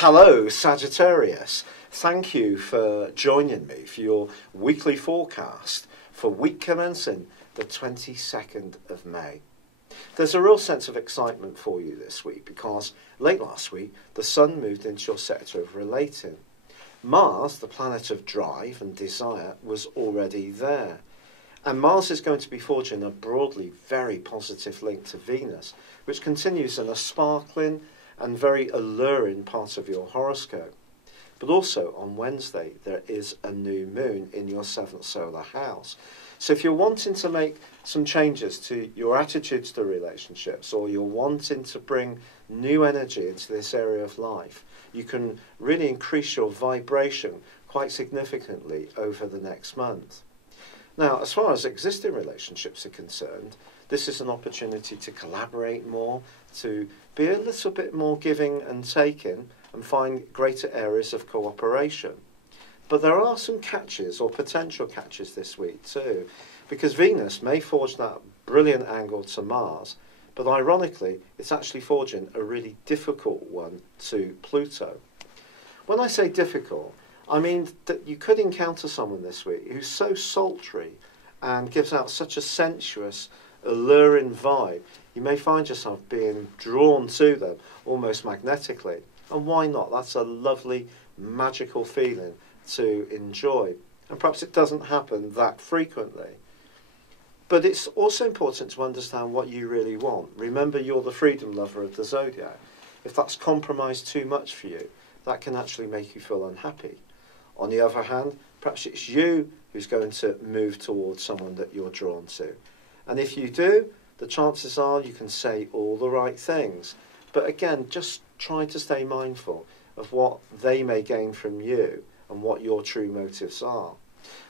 Hello Sagittarius, thank you for joining me for your weekly forecast for week commencing the 22nd of May. There's a real sense of excitement for you this week because late last week the Sun moved into your sector of relating. Mars, the planet of drive and desire, was already there. And Mars is going to be forging a broadly very positive link to Venus, which continues in a sparkling and very alluring part of your horoscope. But also on Wednesday there is a new moon in your 7th solar house. So if you're wanting to make some changes to your attitudes to relationships, or you're wanting to bring new energy into this area of life, you can really increase your vibration quite significantly over the next month. Now, as far as existing relationships are concerned, this is an opportunity to collaborate more, to be a little bit more giving and taking, and find greater areas of cooperation. But there are some catches, or potential catches this week too, because Venus may forge that brilliant angle to Mars, but ironically, it's actually forging a really difficult one to Pluto. When I say difficult, I mean that you could encounter someone this week who's so sultry and gives out such a sensuous, alluring vibe, you may find yourself being drawn to them almost magnetically. And why not? That's a lovely, magical feeling to enjoy. And perhaps it doesn't happen that frequently. But it's also important to understand what you really want. Remember, you're the freedom lover of the Zodiac. If that's compromised too much for you, that can actually make you feel unhappy. On the other hand, perhaps it's you who's going to move towards someone that you're drawn to. And if you do, the chances are you can say all the right things. But again, just try to stay mindful of what they may gain from you and what your true motives are.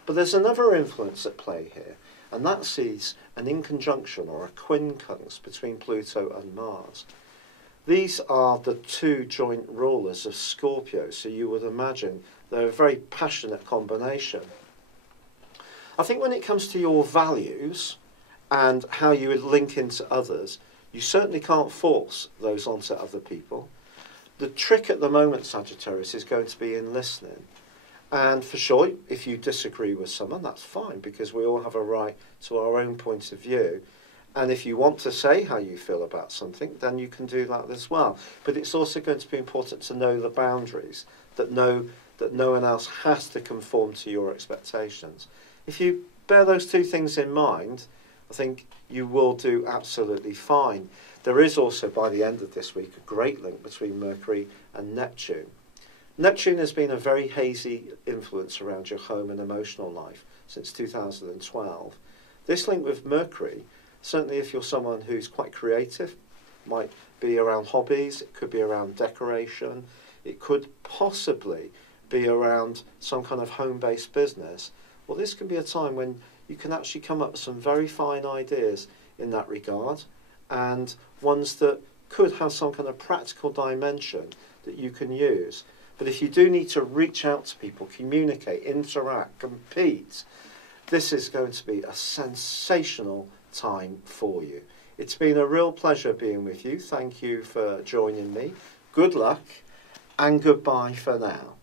But there's another influence at play here, and that sees an inconjunction or a quincunx between Pluto and Mars. These are the two joint rulers of Scorpio, so you would imagine they're a very passionate combination. I think when it comes to your values and how you would link into others, you certainly can't force those onto other people. The trick at the moment, Sagittarius, is going to be in listening. And for sure, if you disagree with someone, that's fine, because we all have a right to our own point of view. And if you want to say how you feel about something, then you can do that as well. But it's also going to be important to know the boundaries, that no one else has to conform to your expectations. If you bear those two things in mind, I think you will do absolutely fine. There is also, by the end of this week, a great link between Mercury and Neptune. Neptune has been a very hazy influence around your home and emotional life since 2012. This link with Mercury, certainly if you're someone who's quite creative, might be around hobbies, it could be around decoration, it could possibly be around some kind of home-based business. Well, this can be a time when you can actually come up with some very fine ideas in that regard, and ones that could have some kind of practical dimension that you can use. But if you do need to reach out to people, communicate, interact, compete, this is going to be a sensational time for you. It's been a real pleasure being with you. Thank you for joining me. Good luck, and goodbye for now.